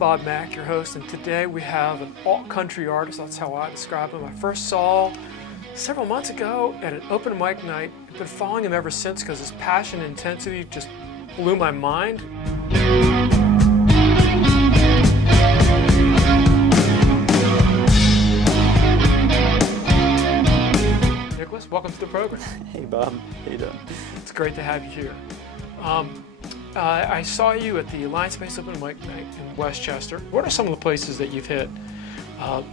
Bob Mack, your host, and today we have an alt-country artist. That's how I describe him. I first saw several months ago at an open mic night. I've been following him ever since because his passion and intensity just blew my mind. Nicholas, welcome to the program. Hey Bob, how you doing? It's great to have you here. I saw you at the Alliance Space Open Mic Night in Westchester. What are some of the places that you've hit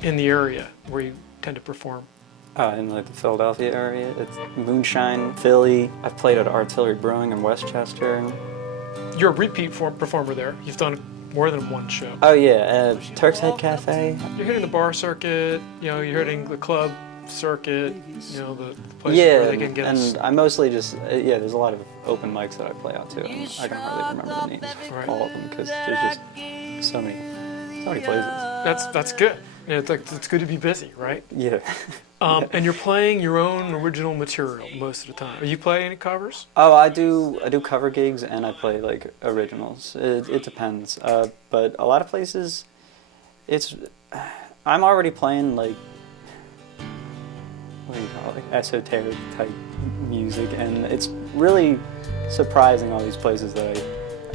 in the area where you tend to perform? In like the Philadelphia area, it's Moonshine, Philly. I've played at Artillery Brewing in Westchester. You're a repeat performer there. You've done more than one show. Oh yeah, Turk's Head Cafe. You're hitting the bar circuit, you're hitting the club circuit, the places Yeah, where they can get us. and I mostly just, there's a lot of open mics that I play out too. And I can hardly remember the names of all of them because there's just so many places. That's good. It's good to be busy, right? Yeah. And you're playing your own original material most of the time. Are you playing any covers? Oh, I do cover gigs and I play like originals. It depends. But a lot of places, I'm already playing like, what do you call it, like esoteric type music, and it's really surprising all these places that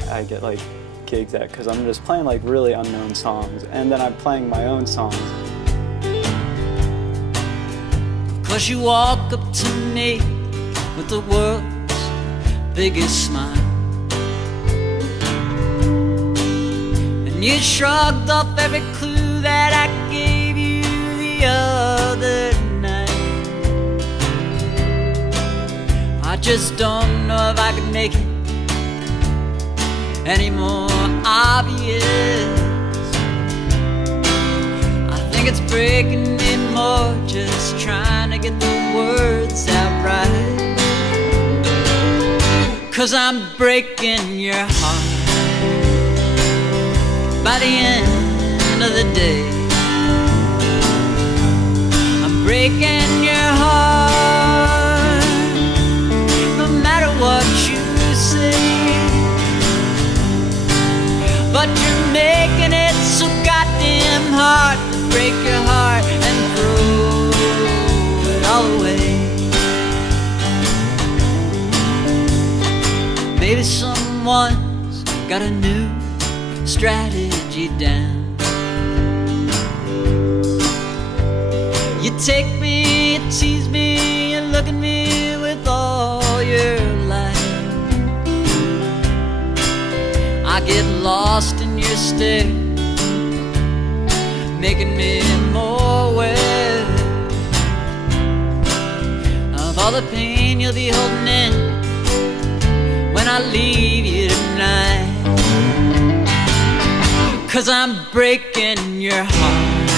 I get like gigs at, because I'm just playing like really unknown songs, and then I'm playing my own songs. 'Cause you walk up to me with the world's biggest smile, and you shrugged off every clue that I gave you the other night. I just don't know if I could make it any more obvious. I think it's breaking me more just trying to get the words out right. 'Cause I'm breaking your heart by the end of the day. I'm breaking your heart no matter what you say. But you're making it so goddamn hard to break your heart and throw it all away. Maybe someone's got a new strategy down. You take me, you tease me, you look at me with all your life. I get lost in your stare, making me more aware of all the pain you'll be holding in when I leave you tonight. 'Cause I'm breaking your heart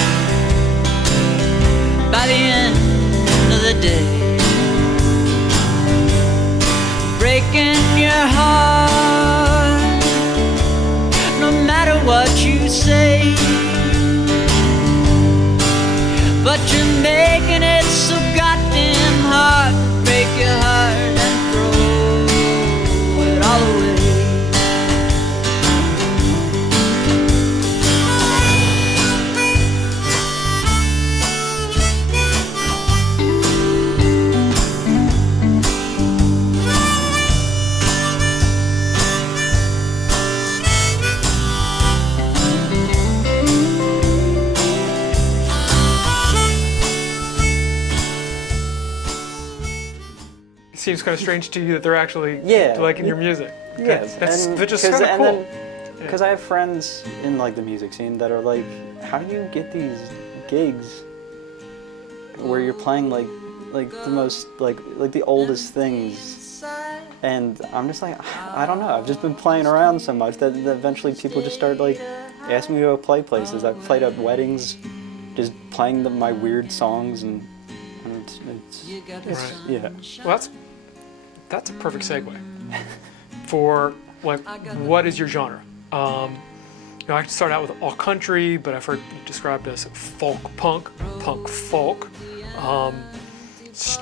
by the end of the day. Breaking your heart no matter what you say. But you're making it so goddamn hard to break your heart and throw it all away. It seems kind of strange to you that they're actually liking your music. Yes, That's just kind of cool. Because I have friends in like the music scene that are like, how do you get these gigs where you're playing like the most like the oldest things? And I'm just like, I don't know. I've just been playing around so much that eventually people just started like asking me to go play places. I've played at weddings, just playing my weird songs, and it's yeah. Well, that's a perfect segue for like, what is your genre? I can start out with all country, but I've heard you described as folk punk, punk folk,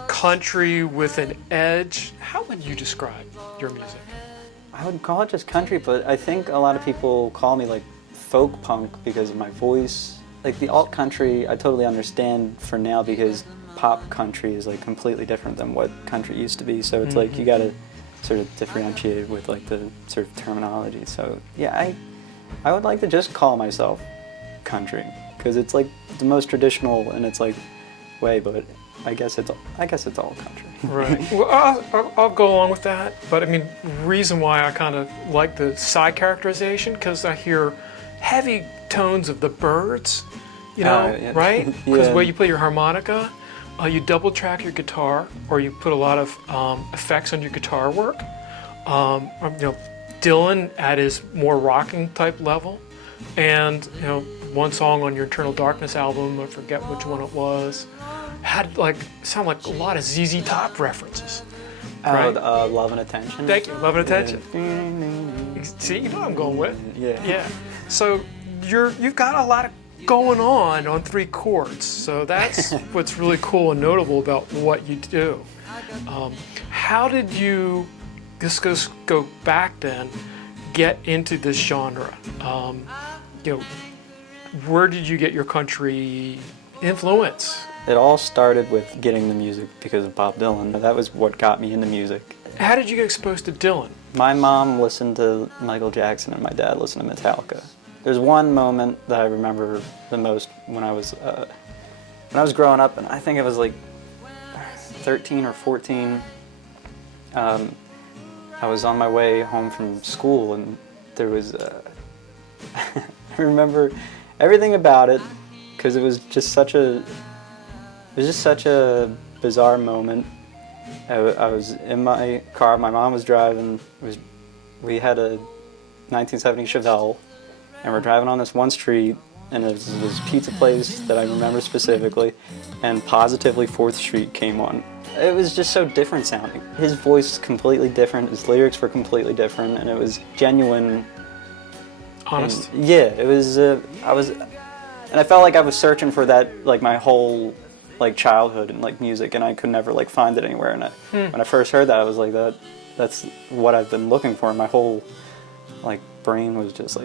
country with an edge. How would you describe your music? I would call it just country, but I think a lot of people call me like folk punk because of my voice. Like the alt country, I totally understand for now because pop country is like completely different than what country used to be. So it's like you gotta sort of differentiate it with like the sort of terminology. So yeah, I would like to just call myself country because it's like the most traditional in its like way, but I guess it's all country. Right. Well, I'll go along with that. But I mean, reason why I kind of like the side characterization because I hear heavy tones of the Byrds, you know, yeah. right? Because Yeah. where you play your harmonica, you double track your guitar, or you put a lot of effects on your guitar work. You know, Dylan at his more rocking type level, and you know, one song on your Eternal Darkness album, I forget which one it was, had like sound like a lot of ZZ Top references. Right? Love and Attention. Thank you, Love and Attention. Yeah. See, you know what I'm going with. Yeah. Yeah. So you've got a lot of going on 3 chords. So that's what's really cool and notable about what you do. How did you, this goes go back then, get into this genre? You know, where did you get your country influence? It all started with getting the music because of Bob Dylan. That was what got me into music. How did you get exposed to Dylan? My mom listened to Michael Jackson and my dad listened to Metallica. There's one moment that I remember the most when I was growing up, and I think I was like 13 or 14. I was on my way home from school, and there was I remember everything about it because it was just such a bizarre moment. I was in my car, my mom was driving, we had a 1970 Chevelle, and we're driving on this one street, and there's this pizza place that I remember specifically, and positively 4th Street came on. It was just so different sounding. His voice was completely different, his lyrics were completely different, and it was genuine. Honest? And, yeah, it was, and I felt like I was searching for that, like my whole like childhood and like music, and I could never like find it anywhere. And when I first heard that, I was like, that's what I've been looking for. And my whole like brain was just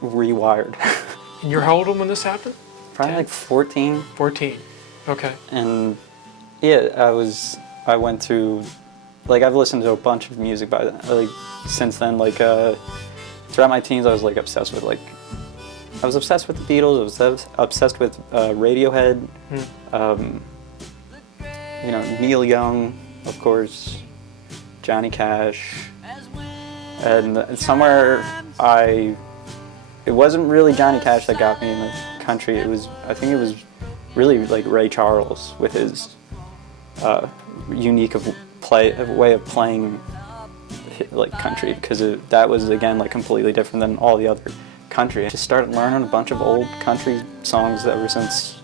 rewired. And you're how old when this happened? Probably 10? Like 14. 14. Okay. And yeah, I went through, like I've listened to a bunch of music since then. Like throughout my teens, I was like obsessed with I was obsessed with the Beatles. I was obsessed with Radiohead. You know, Neil Young, of course, Johnny Cash, and somewhere it wasn't really Johnny Cash that got me in the country. I think it was really like Ray Charles with his unique way of playing like country, because that was again like completely different than all the other country. I just started learning a bunch of old country songs ever since,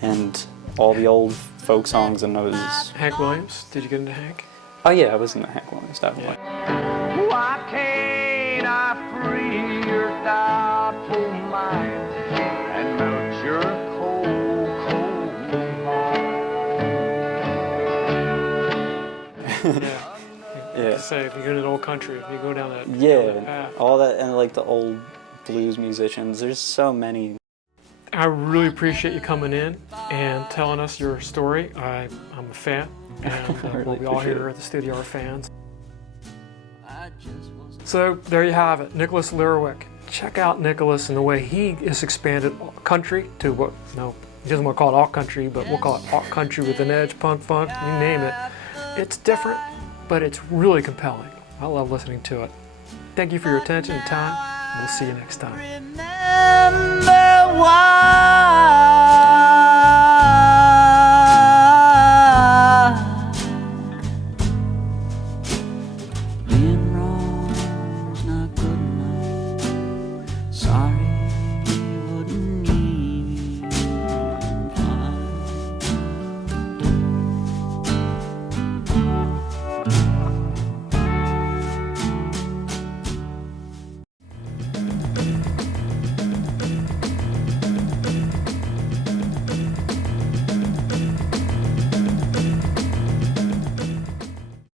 and all the old folk songs and those. Hank Williams? Did you get into Hank? Oh yeah, I was in the Hank Williams, definitely. Yeah. Why can't I free your doubtful mind and melt your cold, cold heart? Yeah. Say if you go to the old country, if you go down that path. All that, and like the old blues musicians. There's so many. I really appreciate you coming in and telling us your story. I'm a fan, and we all here at the studio are fans. So there you have it, Nicholas Lurwick. Check out Nicholas and the way he has expanded country to what, no, he doesn't want to call it alt country, but we'll call it alt country with an edge, punk funk, you name it. It's different, but it's really compelling. I love listening to it. Thank you for your attention and time. We'll see you next time. Remember why